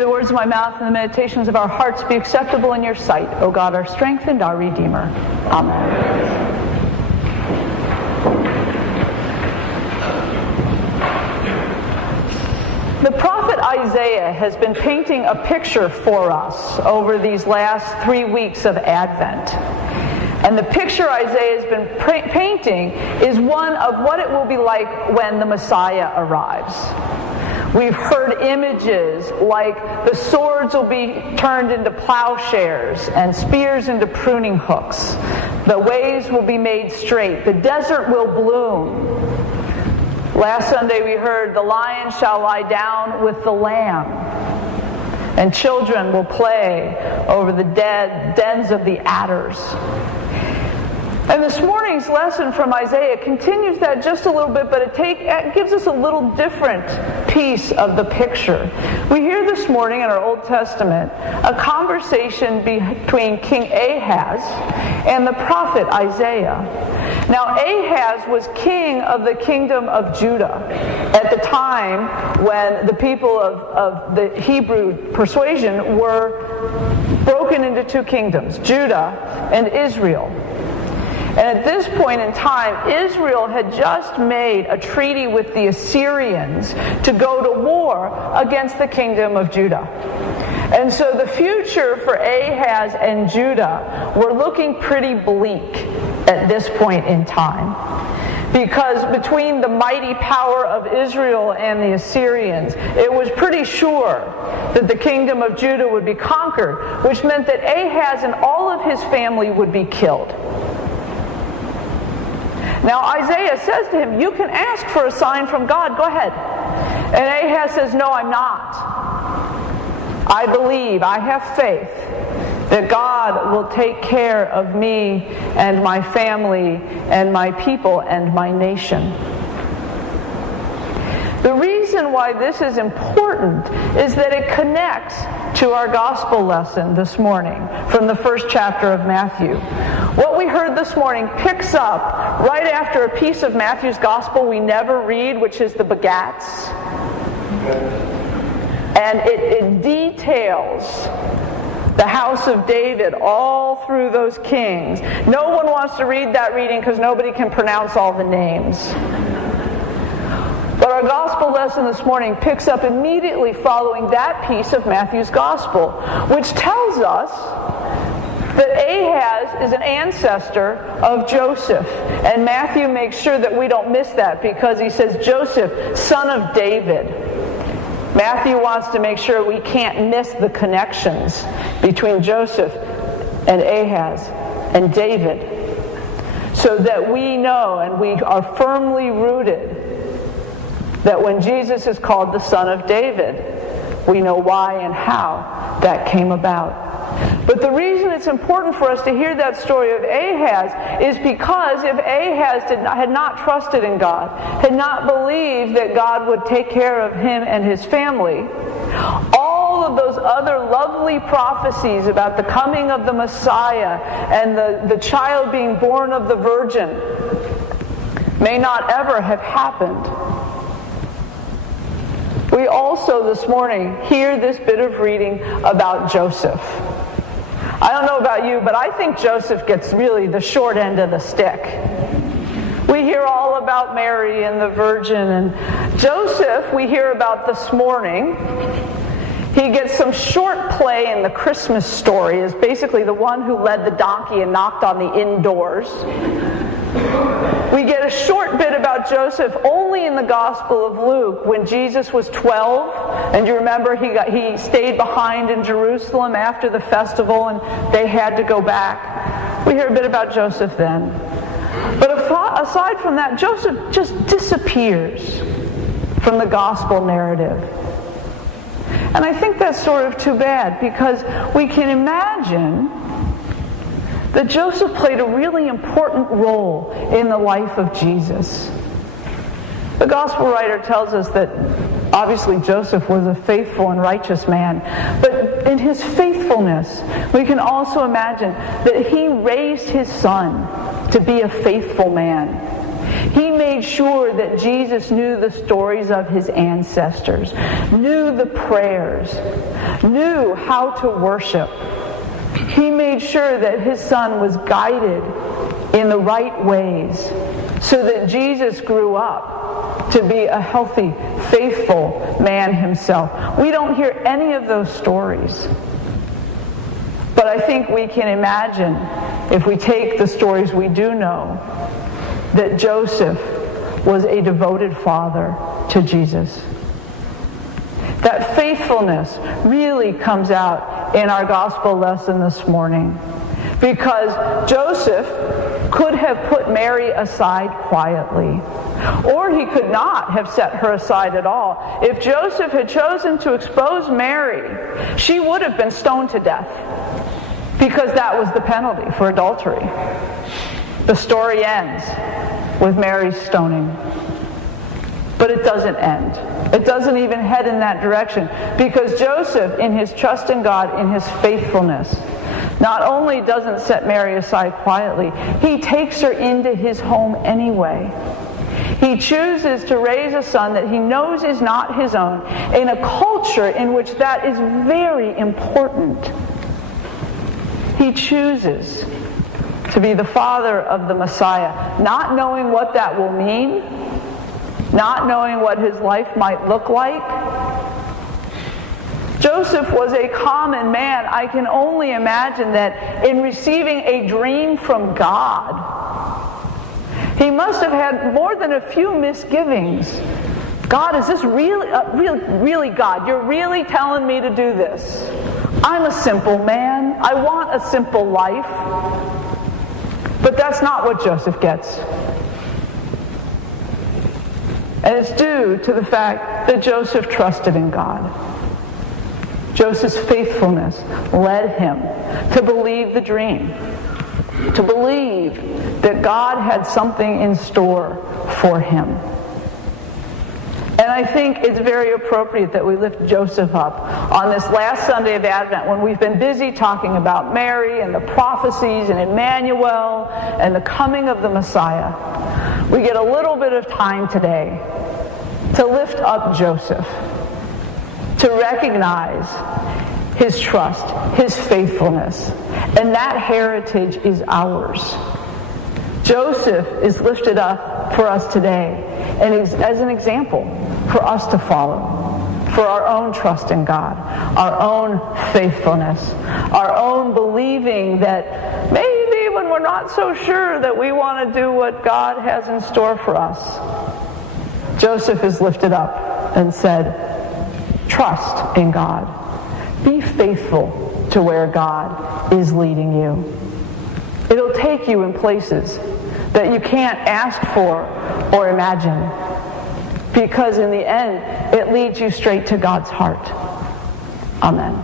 May the words of my mouth and the meditations of our hearts be acceptable in your sight, O God, our strength and our Redeemer. Amen. The prophet Isaiah has been painting a picture for us over these last 3 weeks of Advent. And the picture Isaiah has been painting is one of what it will be like when the Messiah arrives. We've heard images like the swords will be turned into plowshares and spears into pruning hooks. The ways will be made straight. The desert will bloom. Last Sunday we heard, the lion shall lie down with the lamb, and children will play over the dens of the adders. And this morning's lesson from Isaiah continues that just a little bit, but it gives us a little different piece of the picture. We hear this morning in our Old Testament a conversation between King Ahaz and the prophet Isaiah. Now, Ahaz was king of the kingdom of Judah at the time when the people of the Hebrew persuasion were broken into two kingdoms, Judah and Israel. And at this point in time, Israel had just made a treaty with the Assyrians to go to war against the kingdom of Judah. And so the future for Ahaz and Judah were looking pretty bleak at this point in time. Because between the mighty power of Israel and the Assyrians, it was pretty sure that the kingdom of Judah would be conquered, which meant that Ahaz and all of his family would be killed. Now Isaiah says to him, you can ask for a sign from God, go ahead. And Ahaz says, no, I'm not. I believe, I have faith that God will take care of me and my family and my people and my nation. The reason why this is important is that it connects to our gospel lesson this morning from the first chapter of Matthew. What we heard this morning picks up right after a piece of Matthew's gospel we never read, which is the begats. And it details the house of David all through those kings. No one wants to read that reading because nobody can pronounce all the names. But our gospel lesson this morning picks up immediately following that piece of Matthew's gospel, which tells us that Ahaz is an ancestor of Joseph. And Matthew makes sure that we don't miss that because he says Joseph, son of David. Matthew wants to make sure we can't miss the connections between Joseph and Ahaz and David, so that we know and we are firmly rooted that when Jesus is called the Son of David, we know why and how that came about. But the reason it's important for us to hear that story of Ahaz is because if Ahaz had not trusted in God, had not believed that God would take care of him and his family, all of those other lovely prophecies about the coming of the Messiah and the child being born of the Virgin may not ever have happened. We also this morning hear this bit of reading about Joseph. I don't know about you, but I think Joseph gets really the short end of the stick. We hear all about Mary and the Virgin, and Joseph we hear about this morning. He gets some short play in the Christmas story as basically the one who led the donkey and knocked on the inn doors. We get a short bit about Joseph only in the Gospel of Luke when Jesus was 12. And you remember he stayed behind in Jerusalem after the festival and they had to go back. We hear a bit about Joseph then. But aside from that, Joseph just disappears from the Gospel narrative. And I think that's sort of too bad because we can imagine that Joseph played a really important role in the life of Jesus. The gospel writer tells us that obviously Joseph was a faithful and righteous man, but in his faithfulness, we can also imagine that he raised his son to be a faithful man. He made sure that Jesus knew the stories of his ancestors, knew the prayers, knew how to worship. He made sure that his son was guided in the right ways so that Jesus grew up to be a healthy, faithful man himself. We don't hear any of those stories. But I think we can imagine, if we take the stories we do know, that Joseph was a devoted father to Jesus. That faithfulness really comes out in our gospel lesson this morning, because Joseph could have put Mary aside quietly, or he could not have set her aside at all. If Joseph had chosen to expose Mary, she would have been stoned to death, because that was the penalty for adultery. The story ends with Mary's stoning. But it doesn't end. It doesn't even head in that direction, because Joseph, in his trust in God, in his faithfulness, not only doesn't set Mary aside quietly, he takes her into his home anyway. He chooses to raise a son that he knows is not his own, in a culture in which that is very important. He chooses to be the father of the Messiah, not knowing what that will mean, not knowing what his life might look like. Joseph was a common man. I can only imagine that in receiving a dream from God, he must have had more than a few misgivings. God, is this really God? You're really telling me to do this? I'm a simple man. I want a simple life. But that's not what Joseph gets. And it's due to the fact that Joseph trusted in God. Joseph's faithfulness led him to believe the dream, to believe that God had something in store for him. And I think it's very appropriate that we lift Joseph up on this last Sunday of Advent, when we've been busy talking about Mary and the prophecies and Emmanuel and the coming of the Messiah. We get a little bit of time today to lift up Joseph, to recognize his trust, his faithfulness, and that heritage is ours. Joseph is lifted up for us today and as an example for us to follow, for our own trust in God, our own faithfulness, our own believing that maybe when we're not so sure that we want to do what God has in store for us. Joseph is lifted up and said, trust in God. Be faithful to where God is leading you. It'll take you in places that you can't ask for or imagine, because in the end, it leads you straight to God's heart. Amen.